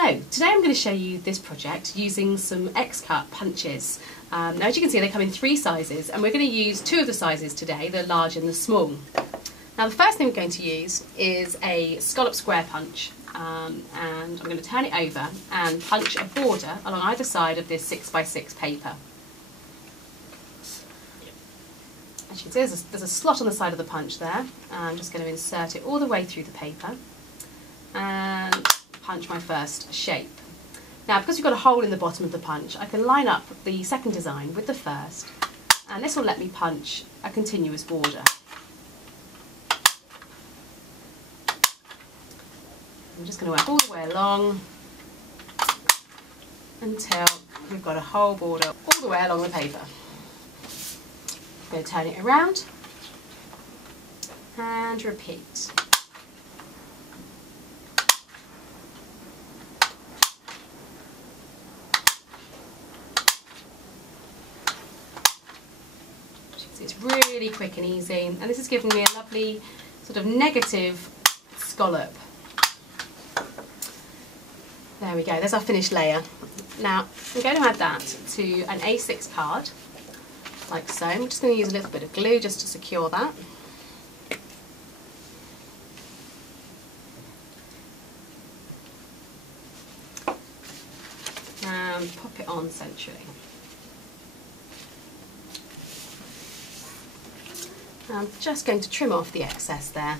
Hello, today I'm going to show you this project using some Xcut punches. Now as you can see they come in 3 sizes and we're going to use 2 of the sizes today, the large and the small. Now the first thing we're going to use is a scallop square punch and I'm going to turn it over and punch a border along either side of this 6x6 paper. As you can see there's a slot on the side of the punch there. I'm just going to insert it all the way through the paper and punch my first shape. Now because you've got a hole in the bottom of the punch, I can line up the second design with the first and this will let me punch a continuous border. I'm just going to work all the way along until we've got a whole border all the way along the paper. I'm going to turn it around and repeat. It's really quick and easy, and this has given me a lovely sort of negative scallop. There we go, there's our finished layer. Now I'm going to add that to an A6 card, like so. I'm just going to use a little bit of glue just to secure that. And pop it on centrally. I'm just going to trim off the excess there.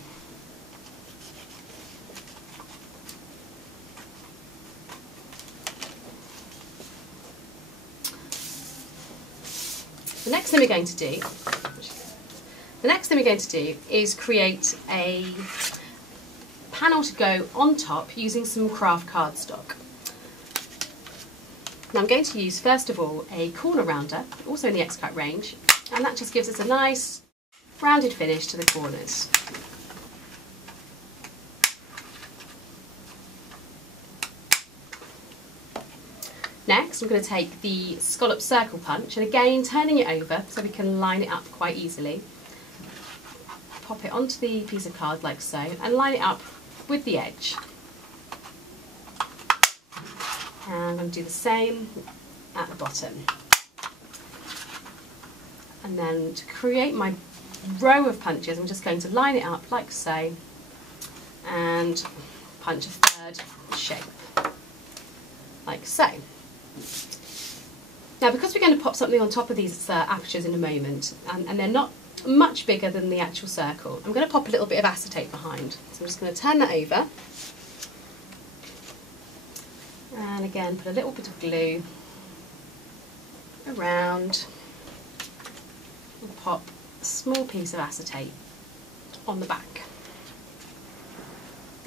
The next thing we're going to do is create a panel to go on top using some craft cardstock. Now I'm going to use first of all a corner rounder, also in the Xcut range, and that just gives us a nice rounded finish to the corners. Next I'm going to take the scallop circle punch and again turning it over so we can line it up quite easily. Pop it onto the piece of card like so and line it up with the edge. And I'm going to do the same at the bottom. And then to create my row of punches, I'm just going to line it up like so and punch a third shape like so. Now because we're going to pop something on top of these apertures in a moment and they're not much bigger than the actual circle, I'm going to pop a little bit of acetate behind. So I'm just going to turn that over and again put a little bit of glue around and pop a small piece of acetate on the back.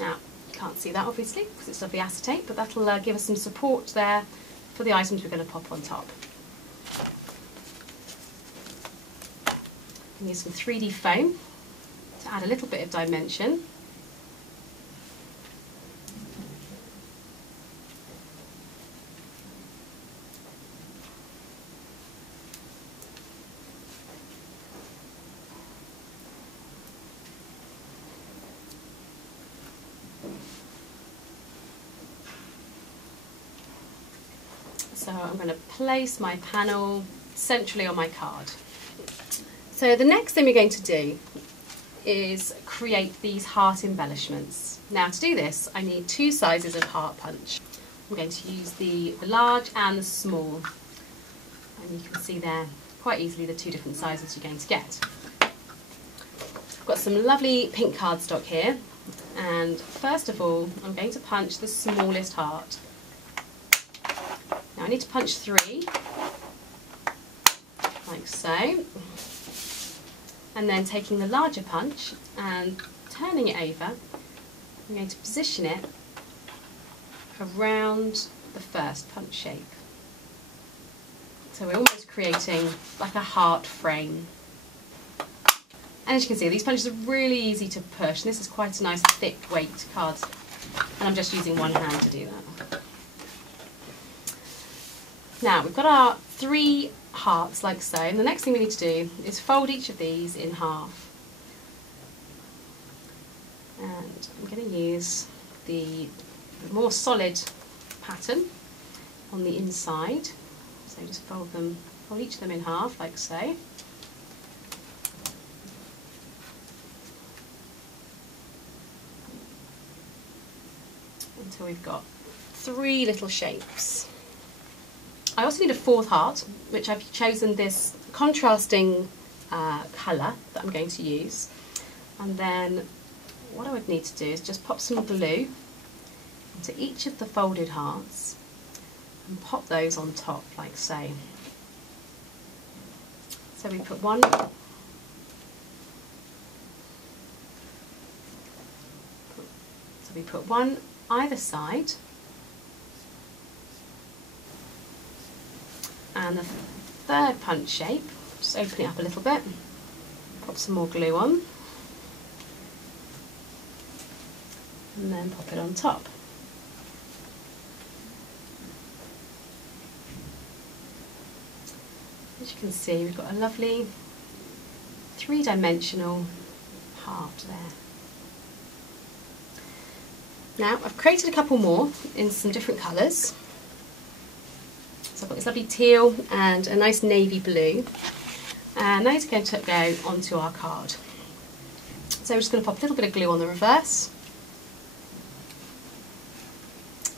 Now you can't see that obviously because it's of the acetate, but that'll give us some support there for the items we're going to pop on top. I'm going to use some 3D foam to add a little bit of dimension. So I'm going to place my panel centrally on my card. So the next thing we're going to do is create these heart embellishments. Now to do this I need 2 sizes of heart punch. I'm going to use the large and the small, and you can see there quite easily the 2 different sizes you're going to get. I've got some lovely pink cardstock here, and first of all I'm going to punch the smallest heart. Now I need to punch 3, like so, and then taking the larger punch and turning it over, I'm going to position it around the first punch shape. So we're almost creating like a heart frame. And as you can see, these punches are really easy to push, and this is quite a nice thick weight card, and I'm just using one hand to do that. Now we've got our 3 hearts like so, and the next thing we need to do is fold each of these in half. And I'm going to use the more solid pattern on the inside. So just fold each of them in half like so. Until we've got 3 little shapes. I also need a 4th heart, which I've chosen this contrasting colour that I'm going to use. And then what I would need to do is just pop some glue into each of the folded hearts and pop those on top like so. So we put one, either side, and the 3rd punch shape, just open it up a little bit, pop some more glue on, and then pop it on top. As you can see, we've got a lovely 3-dimensional heart there. Now I've created a couple more in some different colours. So I've got this lovely teal and a nice navy blue, and those are going to go onto our card. So we're just going to pop a little bit of glue on the reverse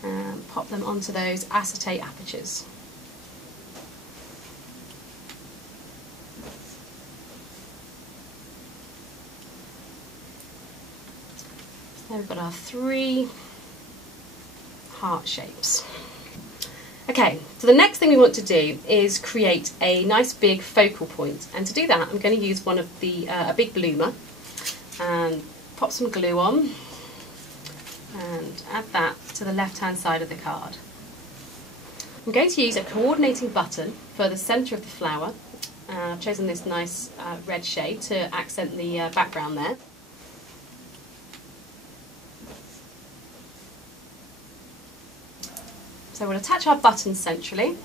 and pop them onto those acetate apertures. So we've got our 3 heart shapes. Okay, so the next thing we want to do is create a nice big focal point, and to do that I'm going to use one of the a big bloomer and pop some glue on and add that to the left hand side of the card. I'm going to use a coordinating button for the centre of the flower. I've chosen this nice red shade to accent the background there. So we'll attach our button centrally,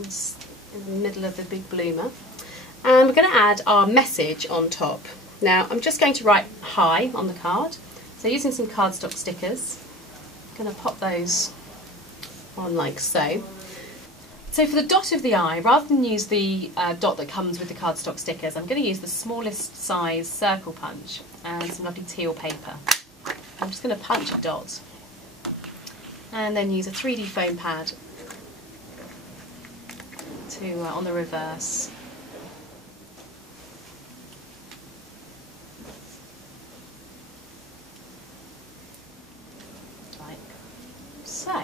it's in the middle of the big bloomer, and we're going to add our message on top. Now I'm just going to write hi on the card, so using some cardstock stickers, I'm going to pop those on like so. So for the dot of the eye, rather than use the dot that comes with the cardstock stickers, I'm going to use the smallest size circle punch and some lovely teal paper. I'm just going to punch a dot, and then use a 3D foam pad to on the reverse. Like so.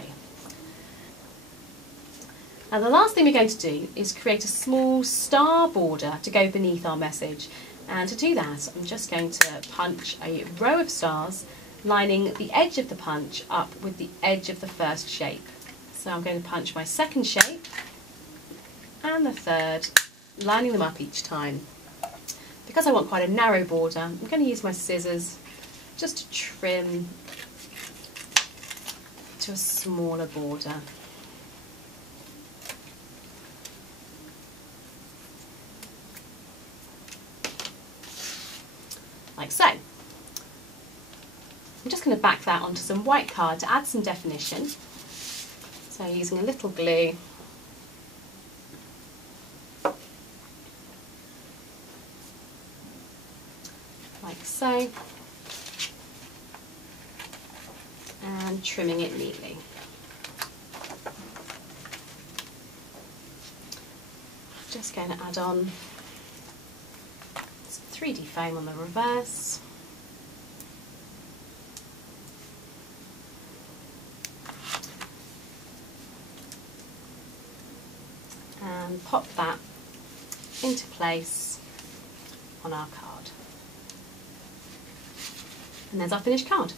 Now the last thing we're going to do is create a small star border to go beneath our message, and to do that I'm just going to punch a row of stars lining the edge of the punch up with the edge of the first shape. So I'm going to punch my second shape and the third, lining them up each time. Because I want quite a narrow border, I'm going to use my scissors just to trim to a smaller border. Like so. I'm just going to back that onto some white card to add some definition. So using a little glue, like so, and trimming it neatly. Just going to add on some 3D foam on the reverse. And pop that into place on our card. And there's our finished card.